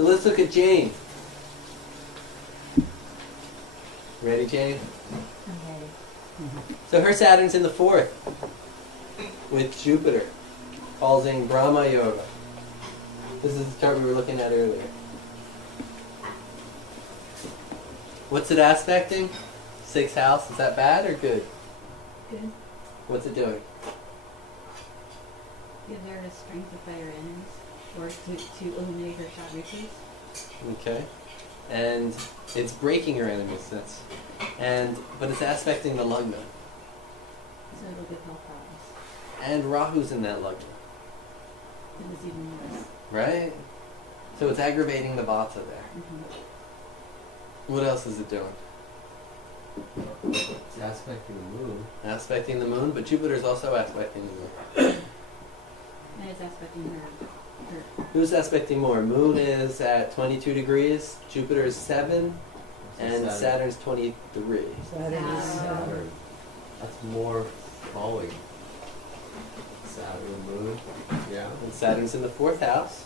So let's look at Jane. Ready, Jane? Okay. So her Saturn's in the 4th with Jupiter, causing Brahma Yoga. This is the chart we were looking at earlier. What's it aspecting? 6th house. Is that bad or good? Good. What's it doing? Give her the strength to fight her enemies, or to eliminate her shadrikas. Okay. And it's breaking her enemies. But it's aspecting the Lagna. So it'll give health problems. And Rahu's in that Lagna. It was even worse. Right? So it's aggravating the Vata there. Mm-hmm. What else is it doing? It's aspecting the moon. Aspecting the moon, but Jupiter's also aspecting the moon. And it's aspecting her. Who's aspecting more? Moon is at 22 degrees, Jupiter is 7, and Saturn's 23. Saturn. That's more falling. Saturn, moon. Yeah. And Saturn's in the 4th house.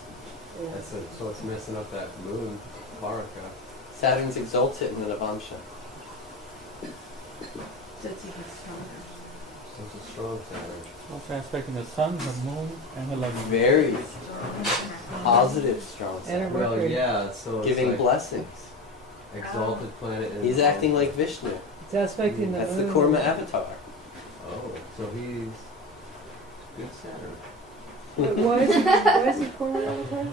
So it's messing up that moon, Karaka. Saturn's exalted in the Navamsha. So it's even stronger. So it's a strong Saturn. Also aspecting the sun, the moon, and the Lagna. Very positive, strong And a Saturn. Well, Mercury. yeah, so it's Giving like blessings. exalted planet. And He's acting like Vishnu. It's aspecting the That's the moon. Kurma avatar. Oh, so he's good Saturn. But why is it Kurma avatar?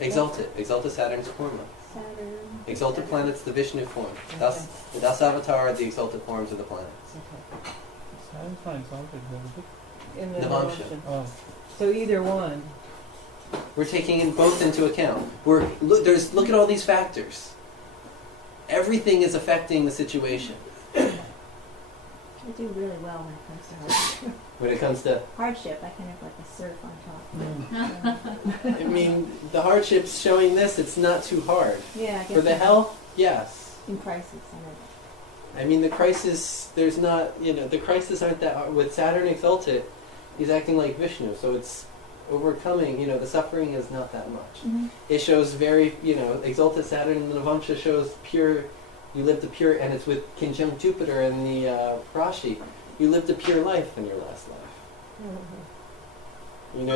Exalted. Exalted Saturn's Kurma. Saturn. Exalted planet's the Vishnu form. Thus, the Das Avatar are the exalted forms of the planets. Okay. Saturn's not exalted, is it? In the Navamsha. Navamsha. Oh, So either one. We're taking both into account. Look at all these factors. Everything is affecting the situation. I do really well when it comes to hardship. When it comes to, Hardship, I kind of like a surf on top. I mean, the hardships showing this, it's not too hard. Yeah, I guess. For the health, yes. In crisis, I mean, the crisis, there's not, the crisis aren't that hard. With Saturn exalted, he's acting like Vishnu, so it's overcoming, the suffering is not that much. Mm-hmm. It shows very, exalted Saturn in the Navamsha shows pure, you lived a pure, and it's with conjunct Jupiter in the Rashi, you lived a pure life in your last life.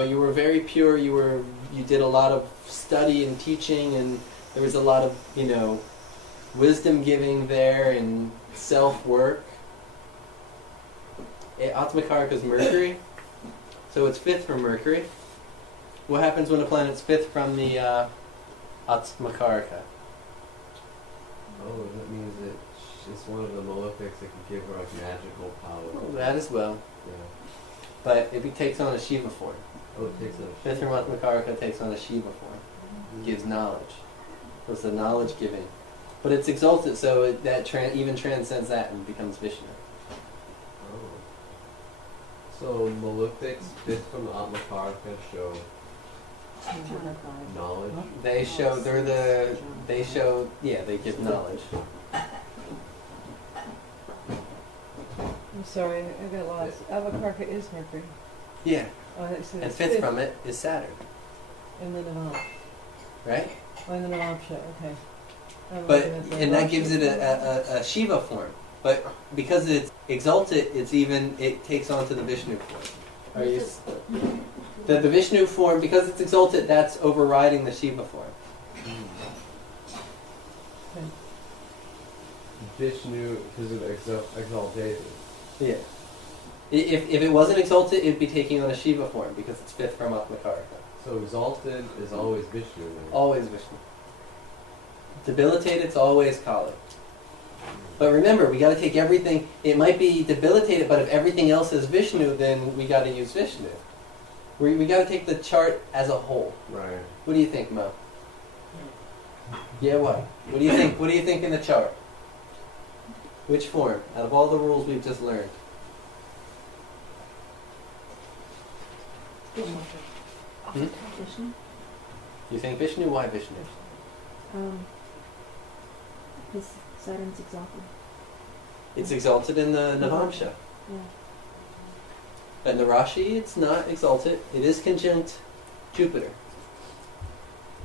You were very pure, you did a lot of study and teaching, and there was a lot of, wisdom giving there and self-work. Atmakaraka is Mercury, so it's 5th from Mercury. What happens when a planet's 5th from the Atmakaraka? Oh, that means that it's one of the malefics that can give her like magical power. That as well, Yeah. but it takes on a Shiva form. Oh, it takes a 5th from Atmakaraka takes on a Shiva form. Gives knowledge. So it's the knowledge giving. But it's exalted, so that even transcends that and becomes Vishnu. Oh. So malefics, 5th from the Atmakaraka show knowledge. They give knowledge. I'm sorry, I got lost. Avakarka is Mercury. Yeah, Oh, that's and 5th from it is Saturn, And the Navamsha. right? Oh, and the Navamsha, okay. And that gives it a Shiva form. But because it's exalted, it takes on to the Vishnu form. The Vishnu form, because it's exalted, that's overriding the Shiva form. Okay. Vishnu, because of exaltation. Yeah. If it wasn't exalted, it'd be taking on a Shiva form because it's 5th from Atmakaraka. So exalted is always Vishnu. Then. Always Vishnu. Debilitated, it's always Kali. But remember, we got to take everything. It might be debilitated, but if everything else is Vishnu, then we got to use Vishnu. We got to take the chart as a whole. Right. What do you think, Mo? Yeah, what? What do you think? What do you think in the chart? Which form? Out of all the rules we've just learned. Vishnu. You think Vishnu? Why Vishnu? Because Saturn's exalted. It's exalted in the Navamsha. Yeah. In the Rashi, it's not exalted. It is conjunct Jupiter.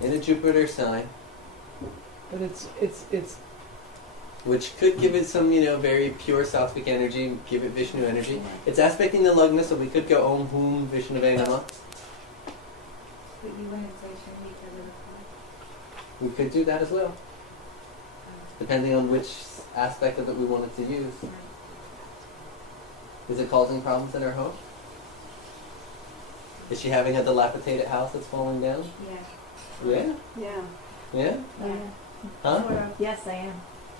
In a Jupiter sign. But it's which could give it some, very pure sattvic energy, give it Vishnu energy. It's aspecting the lugna, so we could go Om Hum Vishnave Namah. But you wouldn't say Shri because of the We could do that as well, depending on which aspect of it we wanted to use. Right. Is it causing problems in her home? Is she having a dilapidated house that's falling down? Yeah. Yeah? yeah. Yeah? Yeah. Huh? Sort of. Yes, I am.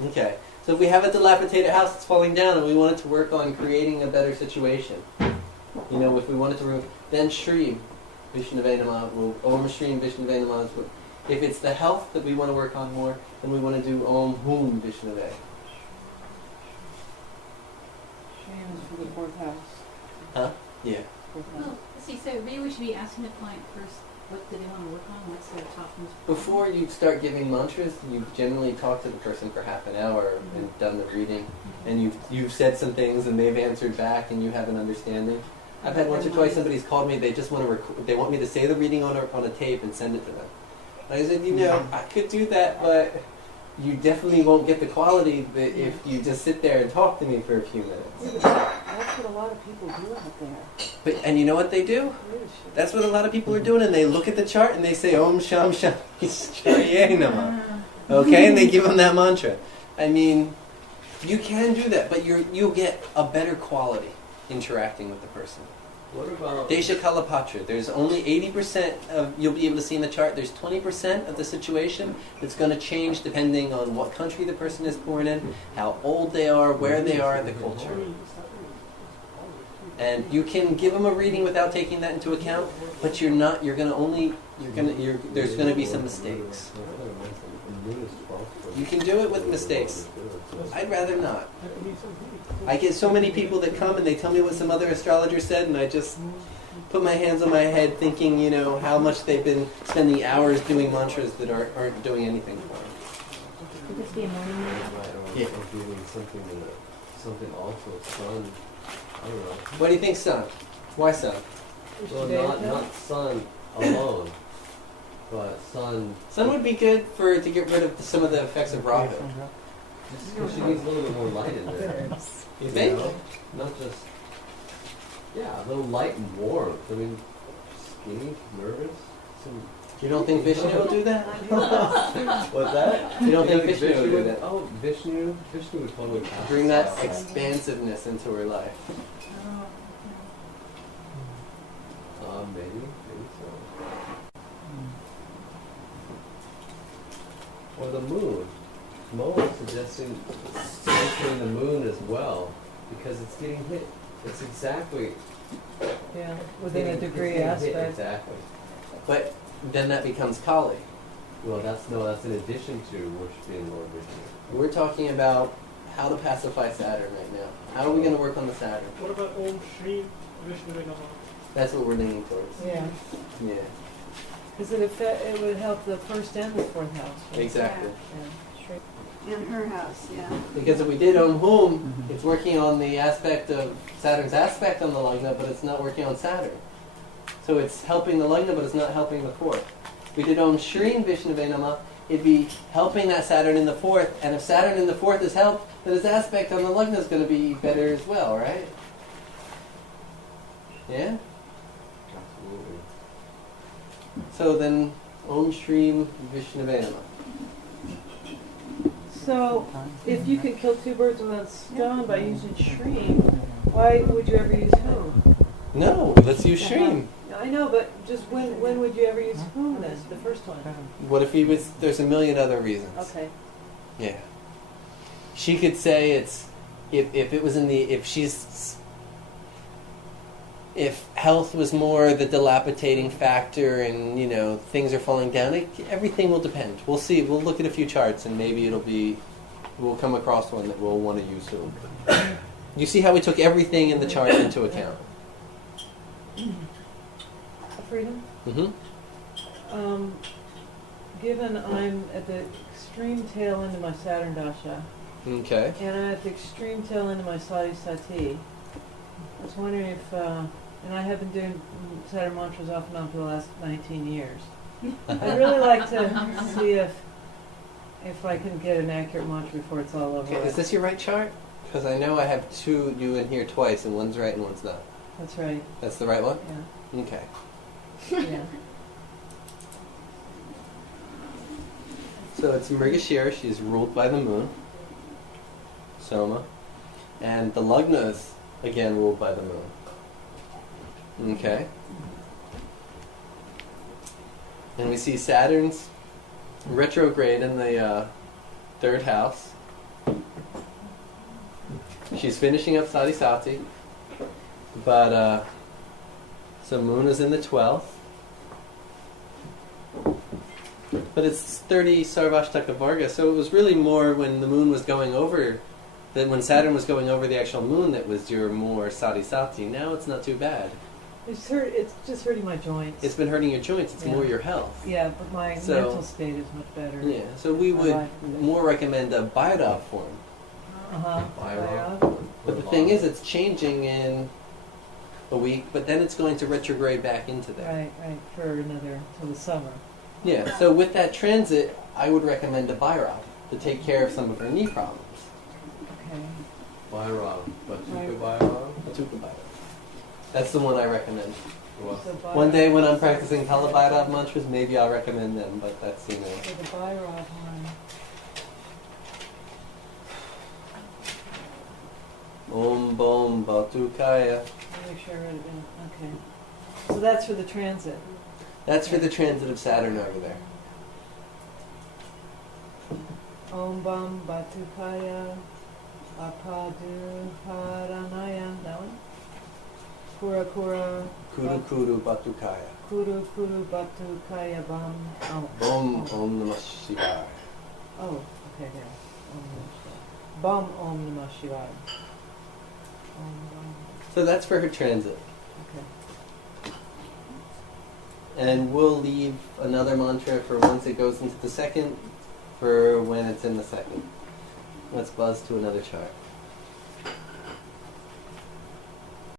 Okay. So if we have a dilapidated house that's falling down and we wanted to work on creating a better situation, if we wanted to, then Shri Vishnave Namah, Om Shri Vishnave Namah. If it's the health that we want to work on more, then we want to do Om Hum Vishnave. Shame is for the fourth house. Huh? Yeah. Fourth house. Well, see, so maybe we should be asking the client first, what do they want to work on? What's their top most Before you start giving mantras, you generally talk to the person for half an hour and done the reading, and you've said some things and they've answered back and you have an understanding. I've had once or twice somebody's called me. They just want to they want me to say the reading on a tape and send it to them. And I said, I could do that, but you definitely won't get the quality that if you just sit there and talk to me for a few minutes. That's what a lot of people do out there. And you know what they do? That's what a lot of people are doing, and they look at the chart and they say Om Sham Sham Shriye Namah. Okay, and they give them that mantra. I mean, you can do that, but you'll get a better quality interacting with the person. What about Desha Kalapatra. There's only 80% of, you'll be able to see in the chart, there's 20% of the situation that's going to change depending on what country the person is born in, how old they are, where they are, the culture. And you can give them a reading without taking that into account, but there's going to be some mistakes. You can do it with mistakes. I'd rather not. I get so many people that come and they tell me what some other astrologer said, and I just put my hands on my head thinking, how much they've been spending hours doing mantras that aren't doing anything for them. Could this be a morning meeting? Yeah. giving something also sun? I don't know. What do you think, sun? Why sun? Well, not sun alone, but sun. Sun would be good to get rid of some of the effects of Rahu. She needs a little bit more light in there. You think? Not just. Yeah, a little light and warmth. I mean, skinny, nervous. You don't think Vishnu will do that? What's that? You don't think Vishnu will do that? Oh, Vishnu would totally pass. Bring that expansiveness into her life. Maybe so. Or the moon. Mo is suggesting centering the moon as well, because it's getting hit. It's exactly Yeah, within a degree it's getting hit aspect. exactly. But then that becomes Kali. Well, that's in addition to worshiping Lord Vishnu. We're talking about how to pacify Saturn right now. How are we going to work on the Saturn? What about Om Shri Vishnave Namah? That's what we're leaning towards. Yeah, Yeah, because it would help the first and the fourth house. Right? exactly. Yeah, sure. In her house, yeah. Because if we did Om Hum, it's working on the aspect of Saturn's aspect on the Lagna, but it's not working on Saturn. So it's helping the Lagna, but it's not helping the fourth. If we did Om Shri Vishnave Namah, it'd be helping that Saturn in the fourth, and if Saturn in the fourth is helped, then his aspect on the Lagna is going to be better as well, right? Yeah? Absolutely. So then, Om Shri Vishnave Namah. So, if you could kill two birds with one stone by using Shreem, why would you ever use whom? No, let's use Shri. I know, but just when would you ever use whom then? The first one. What if he was, there's a million other reasons. Okay. Yeah. She could say it's, if it was in the, if health was more the dilapidating factor and, things are falling down, everything will depend. We'll see. We'll look at a few charts and maybe we'll come across one that we'll want to use soon. You see how we took everything in the chart into account? Freedom? Mm-hmm. Given I'm at the extreme tail end of my Saturn Dasha, Okay. and I'm at the extreme tail end of my Sati Sati, I was wondering if, and I have been doing Saturn mantras off and on for the last 19 years. I'd really like to see if if I can get an accurate mantra before it's all over. Okay, is this your right chart? Because I know I have two you in here twice, and one's right and one's not. That's right. That's the right one? Yeah. Okay. Yeah. So it's Mrigashira, she's ruled by the moon, Soma, and the Lagna is again ruled by the moon. Okay. And we see Saturn's retrograde in the third house. She's finishing up Sati Sati, but so moon is in the 12th. But it's 30 Sarvashtaka Varga, so it was really more when the moon was going over, that when Saturn was going over the actual moon, that was your more Sati Sati. Now it's not too bad. It's just hurting my joints. It's been hurting your joints, it's Yeah. more your health. Yeah, but my So- mental state is much better. Yeah, so we I would like it. more recommend a Bhairav form. Uh-huh. Bhairav. But the thing is, it's changing in a week, but then it's going to retrograde back into there. Right, for another, till the summer. Yeah, so with that transit, I would recommend a Bhairav to take care of some of her knee problems. Okay. Bhairav. Batuka Bhairav. Bhairav? Atuka Bhairav. That's the one I recommend. What? So One day when I'm Bhairav- practicing Kala Bhairav mantras, maybe I'll recommend them, but that's, So the Bhairav one. Om Bom Batukaya. Let me make sure I read it down. Okay. So that's for the transit. That's for the transit of Saturn over there. Om Bam Batukaya Apadu Paranaya. That one? Kura Kura Kudu Kudu Batukaya. Kuru Kuru Batukaya Bam. Oh. Om Om Namah Shivaya. Oh, okay, there. Om Namah Shivaya. Bam Om Namah Shivaya. Om Bam. So that's for her transit. Okay. And we'll leave another mantra for once it goes into the second, for when it's in the second. Let's buzz to another chart.